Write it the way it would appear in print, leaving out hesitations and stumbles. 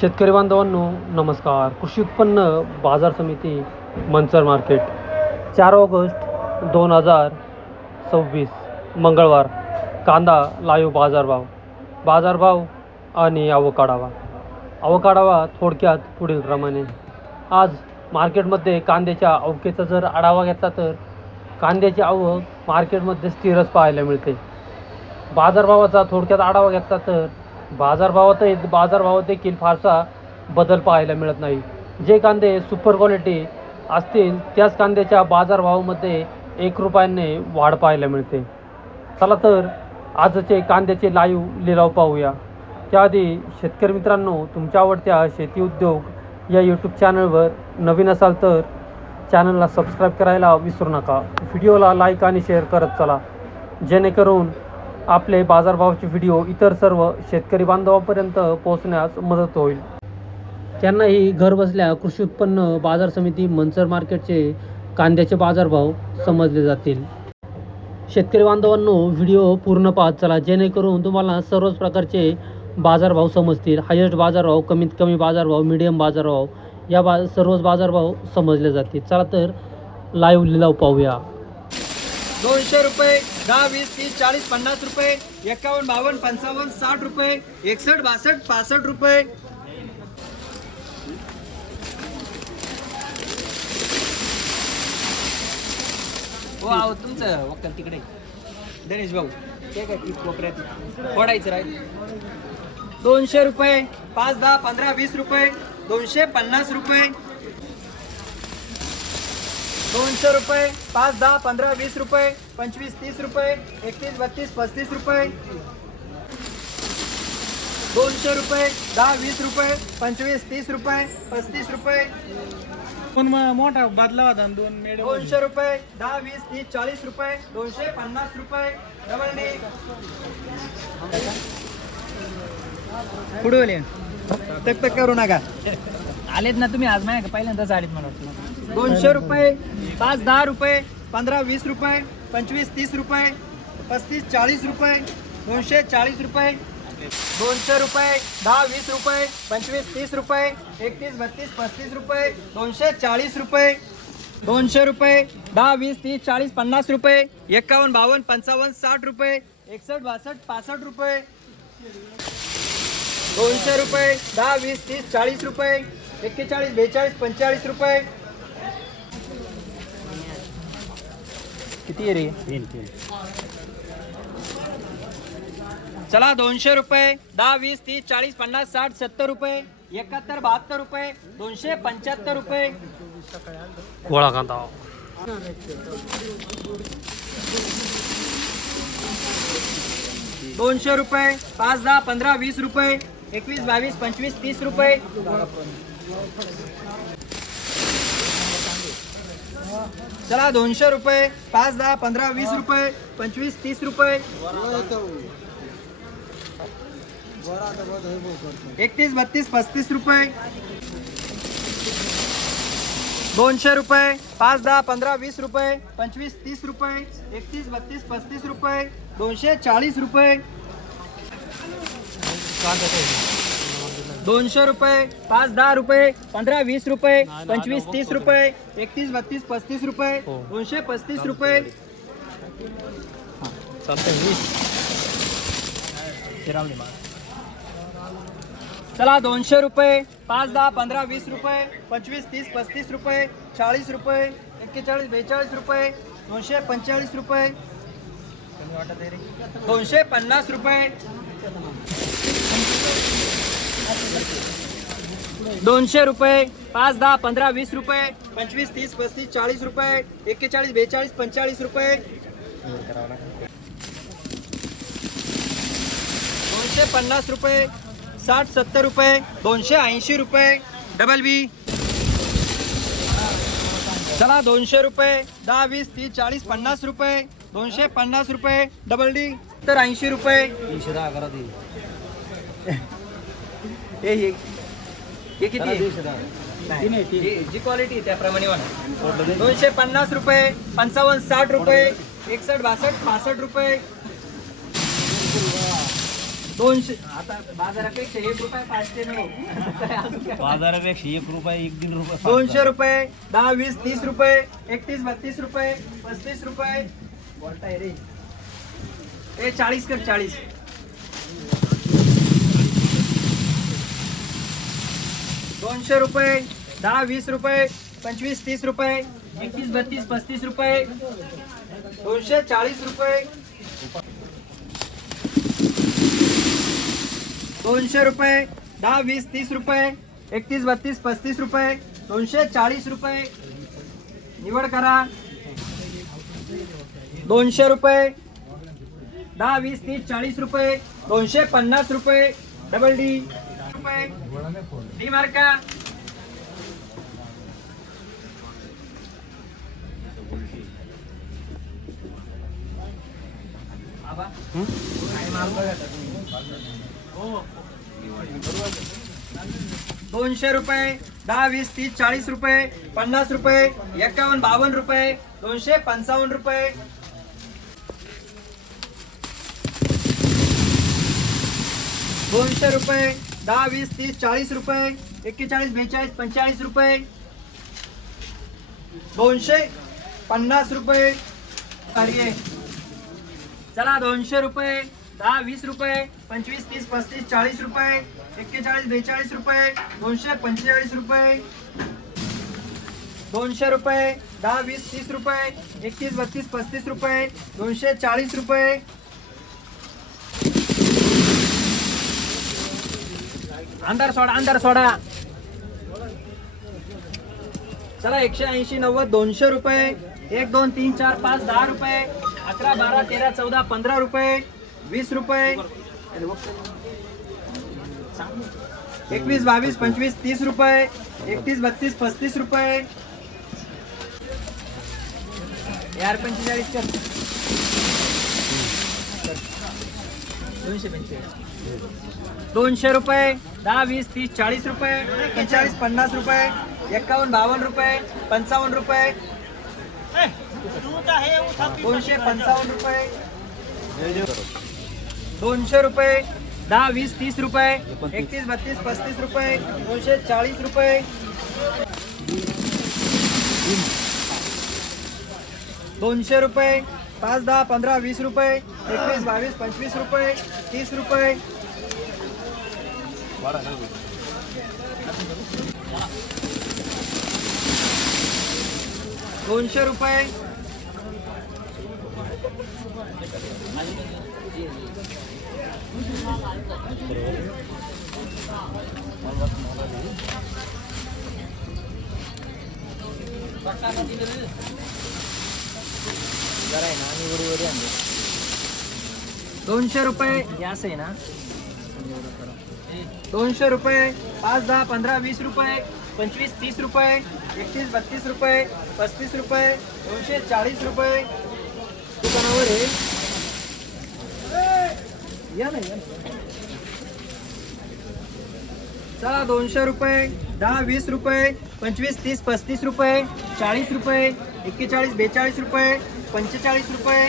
शेतकरी बांधवांनो नमस्कार. कृषी उत्पन्न बाजार समिती मंचर मार्केट 4 ऑगस्ट 2026 मंगळवार. कांदा लाईव्ह बाजारभाव आणि आवकाडावा थोडक्यात पुढील प्रमाणे. आज मार्केटमध्ये कांद्याच्या आवकेचा जर आढावा घेतला तर कांद्याची आवक मार्केटमध्ये स्थिरच पाहायला मिळते. बाजारभावाचा थोडक्यात आढावा घेतला तर बाजारभावात देखील फारसा बदल पाहायला मिळत नाही. जे कांदे सुपर क्वालिटी असतील त्याच कांद्याच्या बाजारभावामध्ये 1 रुपयाने वाढ पाहायला मिळते. चला तर आजचे कांद्याचे लाईव्ह लिलाव पाहूया. त्याआधी शेतकरी मित्रांनो, तुमच्या आवडत्या शेती उद्योग या यूट्यूब चॅनलवर नवीन असाल तर चॅनलला सबस्क्राईब करायला विसरू नका. व्हिडिओला लाईक आणि शेअर करत चला, जेणेकरून आपले बाजारभावाचे व्हिडिओ इतर सर्व शेतकरी बांधवांपर्यंत पोहोचण्यास मदत होईल. त्यांनाही घरबसल्या कृषी उत्पन्न बाजार समिती मंचर मार्केटचे कांद्याचे बाजारभाव समजले जातील. शेतकरी बांधवांनो, व्हिडिओ पूर्ण पाहत चला, जेणेकरून तुम्हाला सर्वच प्रकारचे बाजारभाव समजतील. हायेस्ट बाजारभाव, कमीत कमी बाजारभाव, मीडियम बाजारभाव या सर्वच बाजारभाव समजले जातील. चला तर लाईव्ह लिलाव पाहूया. 200 रुपये, 10, 20, 30, 40, 50 रुपये, 51, 52, 55, 60 रुपये, 61, 62, 65 रुपये. हो आहो, तुमचं वक्कल तिकडे दिनेश भाऊ, ते काय कोपऱ्यात फोडायचं राहील. 200 रुपये, 5, 10, 15, 20 रुपये, 250 रुपये. 200 रुपये, 5, 10, 15, 20 रुपये, 25, 30 रुपये, 31, 32, 35 रुपये. 200 रुपये, 10, 20 रुपये, 25, 30 रुपये, 35 रुपये. पण मोठा बदला होता 2 मेड. 200 रुपये, 10, 20, 30, 40 रुपये, 250 रुपये. डबल डी पुढे तक करू नका. आलेत ना तुम्ही आज माझ्या पहिल्यांदाच आलेत मला. 200 रुपये, 5, 10 रुपये, 15, 20 रुपये, 25, 30 रुपये, 35, 40 रुपये, 240 रुपये. 200 रुपये, 10, 20 रुपये, 25, 30 रुपये, 31, 32, 35 रुपये, 240 रुपये. 200 रुपये, 10, 20, 30, 40, 50 रुपये, 51, 52, 55, 60 रुपये, 61, 62, 65 रुपये. 200 रुपये, 10, 20, 30, 40 रुपये, 41, 42, 45 रुपये. किती आहे रे? चला 200 रुपये, 10, 20, 30, 40, 50, 60, 70 रुपये, 71, 72 रुपये, 275 रुपये. गोळा कांदा 200 रुपये, 5, 10, 15, 20 रुपये, 21, 22, 25, 30 रुपये. चला 200 रुपये, 5, 10, 15, 20 रुपये, 25, 30 रुपये. 31, 32, 35 रुपये. 200 रुपये, 5, 10, 15, 20 रुपये, 25, 30 रुपये, 31, 32, 35 रुपये, 240 रुपये. 200 रुपये, 5, 10 रुपये, 15, 20 रुपये, 25, 30 रुपये, 31, 32, 35 रुपये, 235 रुपये. चला 200 रुपये, 5, 10, 15, 20 रुपये, 25, 30, 35 रुपये, 40 रुपये, 41, 42 रुपये, 245 रुपये, 250 रुपये. 200 रुपये, 5, 10, 15, 20 रुपये, 25, 30, 35, 40 रुपये, 41, 42, 45 रुपये. 250 रुपये, 60, 70 रुपये, 280 रुपये. डबल बी. चला 200 रुपये, 10, 20, 30, 40, 50 रुपये, 250 रुपये. डबल डी तर 80 रुपये. हे किती आहे? जी क्वालिटी त्याप्रमाणे 250 रुपये, 55, 60 रुपये, 61, 62, 65 रुपये. 200 आता बाजारापेक्षा 1 रुपये 5 नको काय अजून काय? बाजारापेक्षा 1 रुपया 1-1.5 रुपये 200 रुपये 10 20 30 रुपये 31 32 रुपये 35 रुपये बोलताय रे ए 40 कर 40 200 रुपये 10 20 रुपये 25 30 रुपये 21 32 35 रुपये 240 रुपये 200 रुपये 10 20 30 रुपये 31 32 35 रुपये 240 रुपये निवड करा 200 रुपये 10 20 30 40 रुपये 250 रुपये डबल डी रुपये डी मार्का आबा काय माल बघा तुम्ही 200 रुपये 10 20 30 40 रुपये 50 रुपये 51 52 रुपये 255 रुपये 200 रुपये 10 20 30 40 रुपये 41 42 45 रुपये 250 रुपये अरे चला 200 रुपये 10 20 रुपये 25 30 35 40 रुपये 41 42 रुपये 245 रुपये 200 रुपये 10 20 30 रुपये 31 32 35 रुपये 240 रुपये अंदर सोडा चला 180 90 200 रुपये 1 2 3 4 5 10 रुपये 11 12 13 14 15 रुपये 20 रुपये 21 22 25 30 रुपये 31 32 35 रुपये यार 45 कर 200 रुपये 10 20 30 40 रुपये 45 50 रुपये 51 52 रुपये 55 रुपये 255 रुपये 200 रुपये 10 20 30 रुपये 31 32 35 रुपये 240 रुपये 200 रुपये 5 10 15 20 रुपये 21 22 25 रुपये 30 रुपये 200 रुपये जरा आहे ना आणि बरोबर आहे 200 रुपये यास आहे ना 200 रुपये 5 10 15 20 रुपये 25 30 रुपये 31 32 रुपये 35 रुपये 240 रुपये दुकानावर आहे या ना चला 200 रुपये 10 20 रुपये 25 30 35 रुपये 40 रुपये 41 42 रुपये 45 रुपये